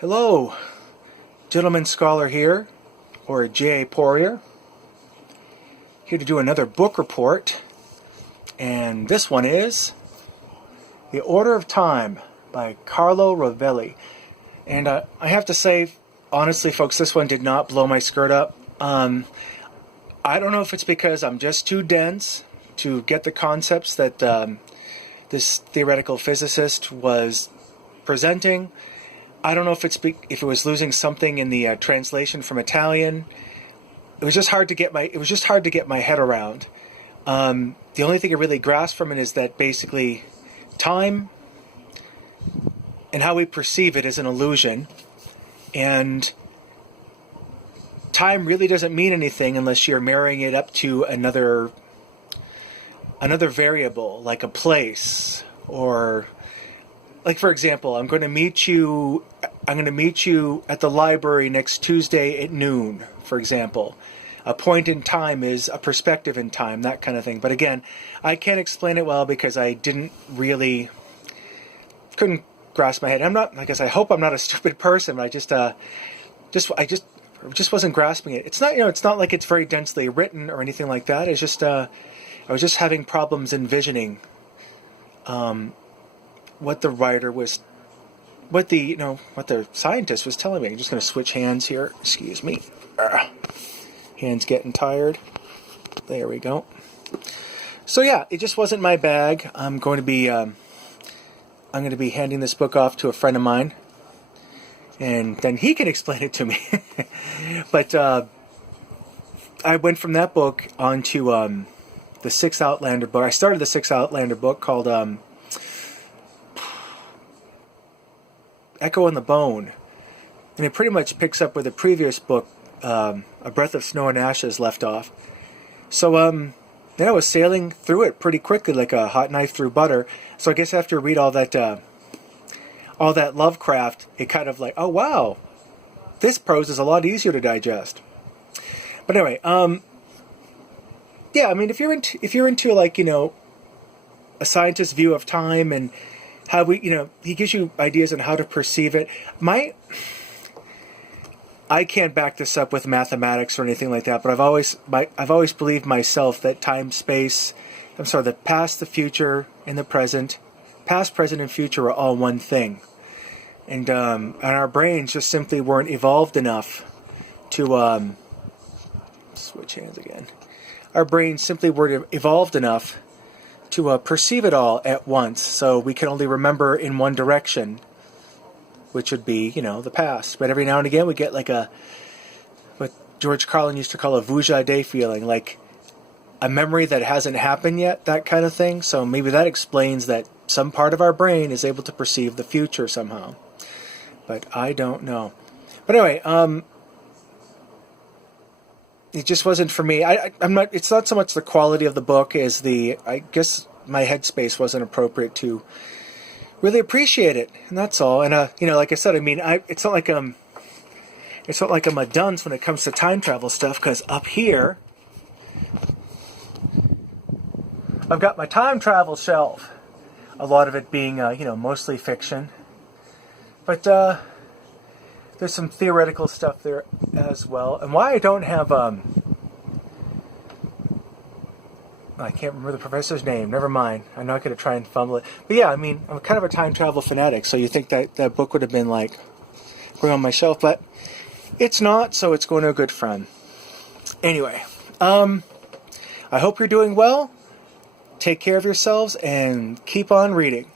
Hello, Gentleman Scholar here, or J.A. Poirier, here to do another book report, and this one is The Order of Time by Carlo Rovelli. And I have to say, honestly, folks, this one did not blow my skirt up. I don't know if it's because I'm just too dense to get the concepts that this theoretical physicist was presenting. I don't know if it was losing something in the translation from Italian. It was just hard to get my head around. The only thing I really grasped from it is that basically time and how we perceive it is an illusion, and time really doesn't mean anything unless you're marrying it up to another variable, like a place, or like, for example, I'm going to meet you at the library next Tuesday at noon, for example. A point in time is a perspective in time, that kind of thing. But again, I can't explain it well because I couldn't grasp my head. I hope I'm not a stupid person, but I just wasn't grasping it. It's not like it's very densely written or anything like that. It's just, I was just having problems envisioning, what the writer was, what the scientist was telling me. I'm just going to switch hands here. Excuse me. Hands getting tired. There we go. So yeah, it just wasn't my bag. I'm going to be handing this book off to a friend of mine, and then he can explain it to me. But I went from that book on to the Sixth Outlander book. I started the Sixth Outlander book called Echo in the Bone, and it pretty much picks up where the previous book, A Breath of Snow and Ashes, left off. So then I was sailing through it pretty quickly, like a hot knife through butter. So I guess after you read all that Lovecraft, it kind of like, oh wow, this prose is a lot easier to digest. But anyway, yeah, I mean, if you're into like, a scientist's view of time and how he gives you ideas on how to perceive it. I can't back this up with mathematics or anything like that, but I've always believed myself that the past, the future, and the present, past, present, and future are all one thing, and our brains just simply weren't evolved enough to switch hands again. Our brains simply weren't evolved enough to perceive it all at once, so we can only remember in one direction, which would be, the past. But every now and again we get like what George Carlin used to call a vujade feeling, like a memory that hasn't happened yet, that kind of thing. So maybe that explains that some part of our brain is able to perceive the future somehow. But I don't know. But anyway, it just wasn't for me. It's not so much the quality of the book as I guess my headspace wasn't appropriate to really appreciate it, and that's all. And like I said, I mean, it's not like I'm a dunce when it comes to time travel stuff, because up here I've got my time travel shelf. A lot of it being mostly fiction, but there's some theoretical stuff there as well. And why I don't have I can't remember the professor's name. Never mind. I'm not going to try and fumble it. But yeah, I mean, I'm kind of a time travel fanatic, so you think that book would have been like going on my shelf, but it's not, so it's going to a good friend. Anyway, I hope you're doing well. Take care of yourselves and keep on reading.